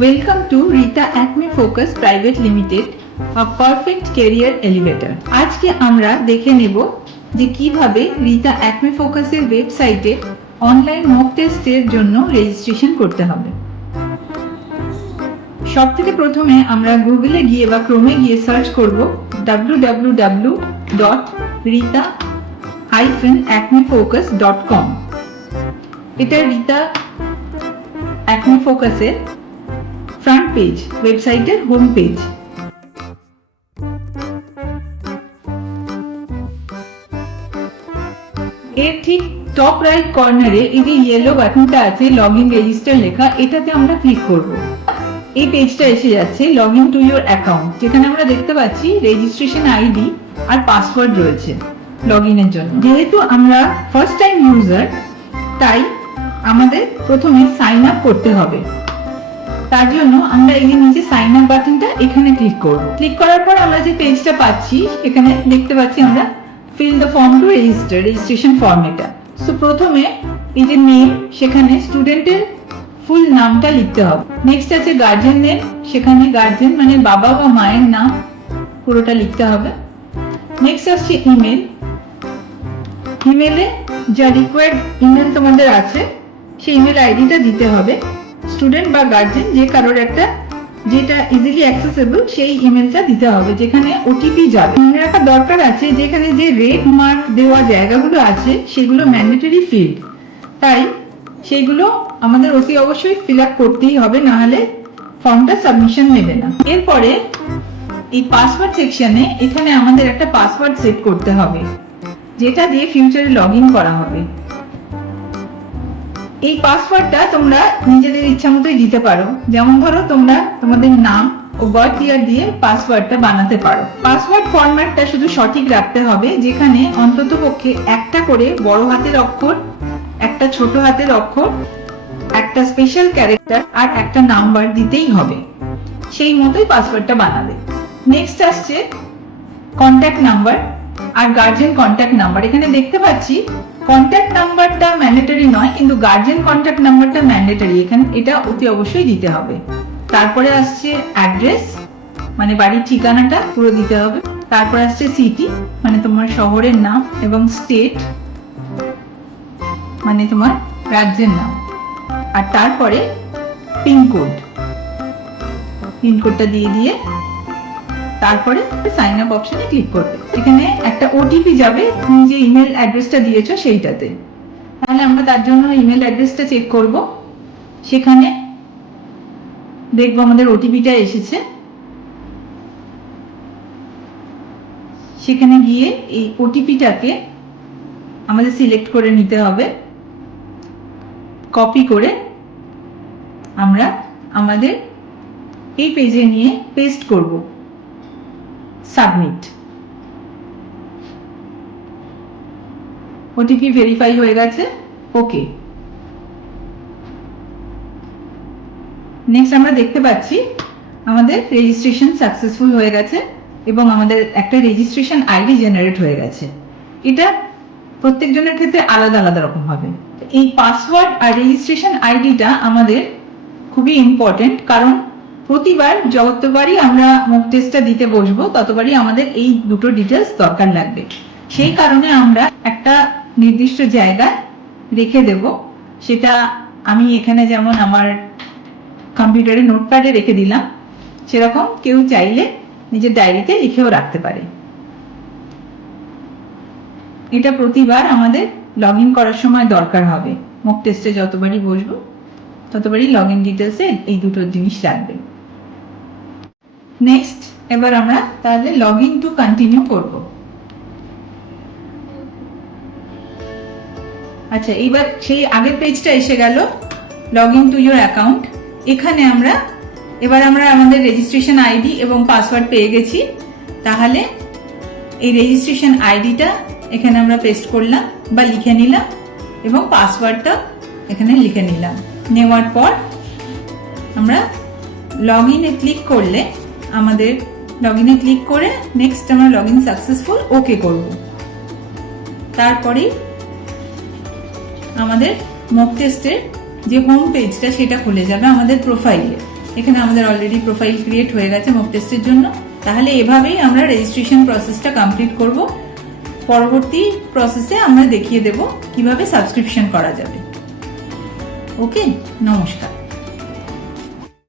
Welcome to Rita Acme Focus Private Limited, a perfect career elevator. আজকে আমরা দেখে নেব যে কিভাবে রিতা অ্যাকমে ফোকাসের ওয়েবসাইটে অনলাইন মক টেস্টের জন্য রেজিস্ট্রেশন করতে হবে। সবথেকে প্রথমে আমরা গুগলে গিয়ে বা ক্রোমে গিয়ে সার্চ করব www.rita-acmefocus.com। এটা রিতা অ্যাকমে ফোকাসের ফ্রন্ট পেজ, ওয়েবসাইটের হোম পেজ। এর ঠিক টপ রাইট কর্নারে এই যে ইয়েলো বাটনটা আছে লগ ইন রেজিস্টার লেখা, এটাতে আমরা ক্লিক করব। এই পেজটা এসে যাচ্ছে log in to your account, যেখানে আমরা দেখতে পাচ্ছি রেজিস্ট্রেশন আইডি আর পাসওয়ার্ড রয়েছে লগ ইনের জন্য। যেহেতু আমরা ফার্স্ট টাইম ইউজার, তাই আমাদের প্রথমে সাইন আপ করতে হবে। তার জন্য আমরা এই নিচে সাইন আপ বাটনটা এখানে ক্লিক করব। ক্লিক করার পর আমরা যে পেজটা পাচ্ছি, এখানে দেখতে পাচ্ছি আমরা fill the form to register, registration form এটা। সো প্রথমে এই যে নেম, সেখানে স্টুডেন্টের ফুল নামটা লিখতে হবে। নেক্সট আছে গার্জিয়ান নেম, সেখানে গার্জিয়ান মানে বাবা বা মায়ের নাম পুরোটা লিখতে হবে। নেক্সট আসছে ইমেল, ইমেলে যা রিকোয়ার্ড ইমেল তোমাদের আছে সেই ইমেল আইডিটা দিতে হবে। স্টুডেন্ট বা গার্জিয়ান যে কারোর একটা যেটা ইজিলি অ্যাক্সেসেবল সেই ইমেলটা দিতে হবে, যেখানে ওটিপি যাবে। মনে রাখা দরকার আছে যেখানে যে রেড মার্ক দেওয়া জায়গাগুলো আছে সেগুলো ম্যান্ডেটরি ফিল্ড, তাই সেইগুলো আমাদের অতি অবশ্যই ফিল আপ করতেই হবে, না হলে ফর্মটা সাবমিশন নেবে না। এরপরে এই পাসওয়ার্ড সেকশনে এখানে আমাদের একটা পাসওয়ার্ড সেট করতে হবে, যেটা দিয়ে ফিউচারে লগ ইন করা হবে। এই পাসওয়ার্ডটা তোমরা নিজেদের ইচ্ছা মতোই দিতে পারো, যেমন ধরো তোমরা তোমাদের নাম ও বার্থ ইয়ার দিয়ে পাসওয়ার্ডটা বানাতে পারো। পাসওয়ার্ড ফরম্যাটটা শুধু সঠিক রাখতে হবে, যেখানে অন্তত পক্ষে একটা করে বড় হাতের অক্ষর, একটা ছোট হাতের অক্ষর, একটা স্পেশাল ক্যারেক্টার আর একটা নাম্বার দিতেই হবে। সেই মতোই পাসওয়ার্ডটা বানাবে। নেক্সট আসছে কন্ট্যাক্ট নাম্বার আর গার্জিয়ান কন্ট্যাক্ট নাম্বার। এখানে দেখতে পাচ্ছি কন্ট্যাক্ট নাম্বারটা ম্যান্ডেটরি নয়, কিন্তু গার্জিয়ান কন্ট্যাক্ট নাম্বারটা ম্যান্ডেটরি, এখানে এটা অতি অবশ্যই দিতে হবে। তারপরে আসছে অ্যাড্রেস, মানে বাড়ির ঠিকানাটা পুরো দিতে হবে। তারপর আসছে সিটি, মানে তোমার শহরের নাম, এবং স্টেট মানে তোমার রাজ্যের নাম। আর তারপরে পিনকোড, পিনকোডটা দিয়ে তারপরে সাইন আপ অপশনে ক্লিক করবে। এখানে একটা ওটিপি যাবে তুমি যে ইমেল অ্যাড্রেসটা দিয়েছো সেইটাতে। তাহলে আমরা তার জন্য ইমেল অ্যাড্রেসটা চেক করব। সেখানে দেখবো আমাদের ওটিপিটা এসেছে। সেখানে গিয়ে এই ওটিপিটাকে আমাদের সিলেক্ট করে নিতে হবে, কপি করে আমরা আমাদের এই পেজে নিয়ে পেস্ট করব। সাবমিট। ওটিপি ভেরিফাই হয়ে গেছে, ওকে। নেক্সট আমরা দেখতে পাচ্ছি আমাদের রেজিস্ট্রেশন সাকসেসফুল হয়ে গেছে এবং আমাদের একটা রেজিস্ট্রেশন আইডি জেনারেট হয়ে গেছে। এটা প্রত্যেকজনের ক্ষেত্রে আলাদা আলাদা রকম হবে। এই পাসওয়ার্ড আর রেজিস্ট্রেশন আইডিটা আমাদের খুবই ইম্পর্টেন্ট, কারণ প্রতিবার যতবারই আমরা মক টেস্টটা দিতে বসবো ততবারই আমাদের এই দুটো ডিটেলস দরকার লাগবে। সেই কারণে আমরা একটা নির্দিষ্ট জায়গায় রেখে দেব। সেটা আমি এখানে যেমন আমার কম্পিউটারে নোটপ্যাডে রেখে দিলাম, সেরকম কেউ চাইলে নিজের ডায়েরিতে লিখেও রাখতে পারে। এটা প্রতিবার আমাদের লগ ইন করার সময় দরকার হবে। মক টেস্টে যতবারই বসবো ততবারই লগ ইন ডিটেলসে এই দুটো জিনিস রাখবে। নেক্সট এবার আমরা তাহলে লগ ইন টু কন্টিনিউ করব। আচ্ছা, এইবার সেই আগের পেজটা এসে গেল, log in to your account. এখানে এবার আমরা আমাদের রেজিস্ট্রেশন আইডি এবং পাসওয়ার্ড পেয়ে গেছি। তাহলে এই রেজিস্ট্রেশন আইডিটা এখানে আমরা পেস্ট করলাম বা লিখে নিলাম, এবং পাসওয়ার্ডটা এখানে লিখে নিলাম। নেওয়ার পর আমরা লগ ইনে ক্লিক করলে আমাদের লগ ইনে ক্লিক করে নেক্সট আমরা লগ ইন সাকসেসফুল ওকে করব। তারপরে আমাদের মক টেস্টের যে হোম পেজটা সেটা খুলে যাবে আমাদের প্রোফাইলে। এখানে আমাদের অলরেডি প্রোফাইল ক্রিয়েট হয়ে গেছে মক টেস্টের জন্য। তাহলে এভাবেই আমরা রেজিস্ট্রেশন প্রসেসটা কমপ্লিট করব। পরবর্তী প্রসেসে আমরা দেখিয়ে দেব কিভাবে সাবস্ক্রিপশন করা যাবে। ওকে, নমস্কার।